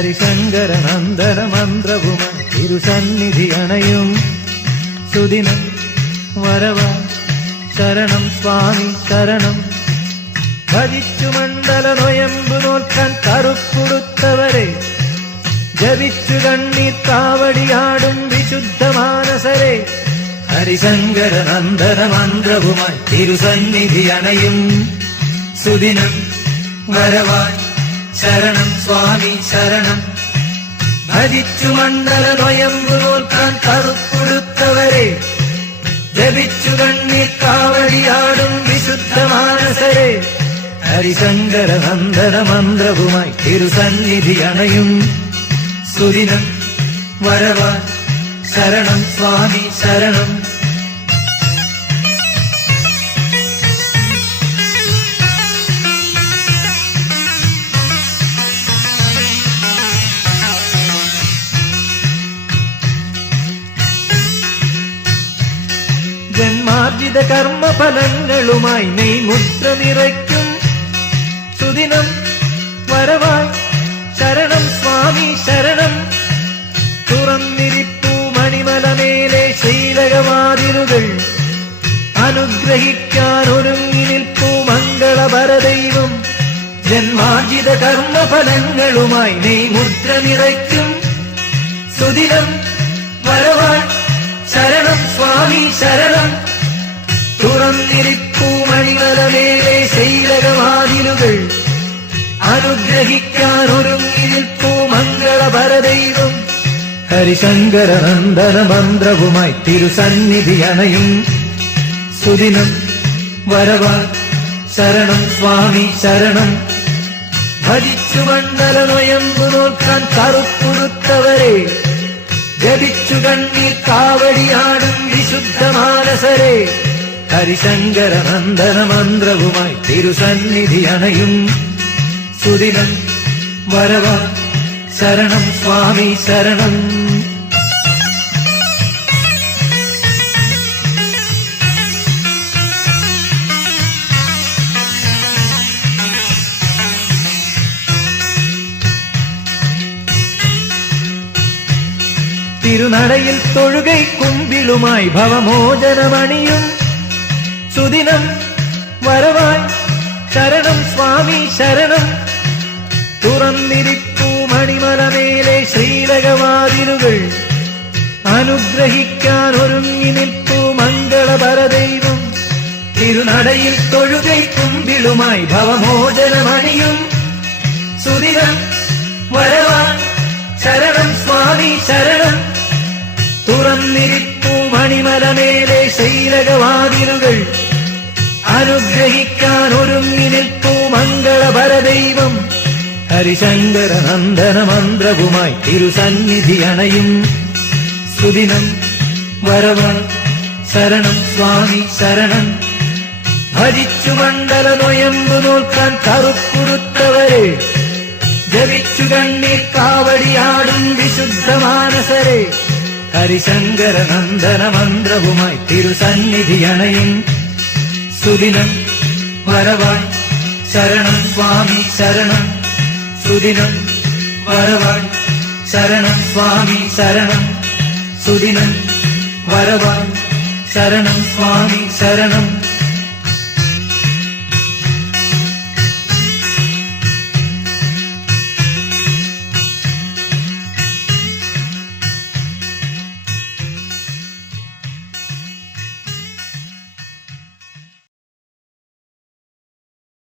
ഹരിശങ്കര നന്ദന മന്ത്രവുമായി തിരുസന്നിധി അണയും. സുദിനം വരവ ശരണം സ്വാമി ശരണം. ഭജിച്ചു മണ്ഡല നൊയമ്പു നോക്കാൻ കറുപ്പുടുത്തവരെ. ജപിച്ചു കണ്ണി താവടിയാടും വിശുദ്ധ മാനസരെ. ഹരിശങ്കര നന്ദന മന്ത്രവുമായി തിരുസന്നിധി അണയും. സുദിനം വരവാൻ ശരണം സ്വാമി ശരണം ഭരിച്ചു മണ്ഡല നൊയമ്പു നോക്കാൻ കറുപ്പുടുത്തവരെ ജപിച്ചു കണ്ണീർ കാവടിയാടും വിശുദ്ധ മാനസരെ. ഹരിശങ്കര നന്ദന മന്ത്രവുമായി തിരുസന്നിധി അണയും. സുദിനം വരവാൻ ശരണം സ്വാമി ശരണം. ജന്മാർജിത കർമ്മഫലങ്ങളുമായി നെയ് മുദ്ര നിറയ്ക്കും. സുദിനം വരവായി ശരണം സ്വാമി ശരണം. തുറന്നിരിപ്പൂ മണിമലമേലെ ശൈലകമാതിരുകൾ അനുഗ്രഹിക്കാൻ ഒരുങ്ങി നിൽപ്പൂ മംഗളപരദൈവം ജന്മാർജിത കർമ്മഫലങ്ങളുമായി നെയ് മുദ്ര നിറയ്ക്കും. സുദിനം വരവാൻ ശരണം സ്വാമി ശരണം. തുറന്നിരിക്കൂ മണിമലമേലെ ഒരുങ്ങി നിൽപ്പൂ മംഗളപരദൈവം ഹരിശങ്കര നന്ദന മന്ത്രവുമായി തിരുസന്നിധി അണയും. സുദിനം വരവാ ശരണം സ്വാമി ശരണം. ഭജിച്ചു മണ്ഡല നൊയമ്പു നോക്കാൻ കറുപ്പുടുത്തവരെ. ജപിച്ചു കണ്ണീർ കാവടിയാടും വിശുദ്ധ മാനസരെ ഹരിശങ്കര നന്ദന മന്ത്രവുമായി തിരുസന്നിധി അണയും സുദിനം വരവ ശരണം സ്വാമി ശരണം. തിരുനടയിൽ തൊഴുകൈ കുമ്പിളുമായി ഭവമോചനമണിയും. സുദിനം വരവായി ശരണം സ്വാമി ശരണം. തുറന്നിരിപ്പൂ മണിമലമേലെ ശ്രീലകവാതിലുകൾ അനുഗ്രഹിക്കാൻ ഒരുങ്ങി നിൽപ്പൂ മംഗളപരദൈവം. തിരുനടയിൽ തൊഴുകൈ കുമ്പിളുമായി ഭവമോചനമണിയും. സുദിനം വരവാ ശരണം സ്വാമി ശരണം. തുറന്നിരിപ്പൂ മണിമലമേലെ ശൈലകവാതിലുകൾ. അനുഗ്രഹിക്കാൻ ഒരുങ്ങി നിൽപ്പൂ മംഗളപരദൈവം ഹരിശങ്കര നന്ദന മന്ത്രവുമായി തിരുസന്നിധി അണയും. സുദിനം വരവ ശരണം സ്വാമി ശരണം. ഭരിച്ചു മണ്ഡല നൊയമ്പു നോക്കാൻ കറുക്കുടുത്തവരെ. ജപിച്ചു കണ്ണീർ കാവടിയാടും വിശുദ്ധ മാനസരെ. ഹരിശങ്കര നന്ദന മന്ത്രവുമായി തിരുസന്നിധി അണയും. സുദിനം വരവാൻ ശരണം സ്വാമി ശരണം. സുദിനം വരവാൻ ശരണം സ്വാമി ശരണം. സുദിനം വരവാൻ ശരണം സ്വാമി ശരണം.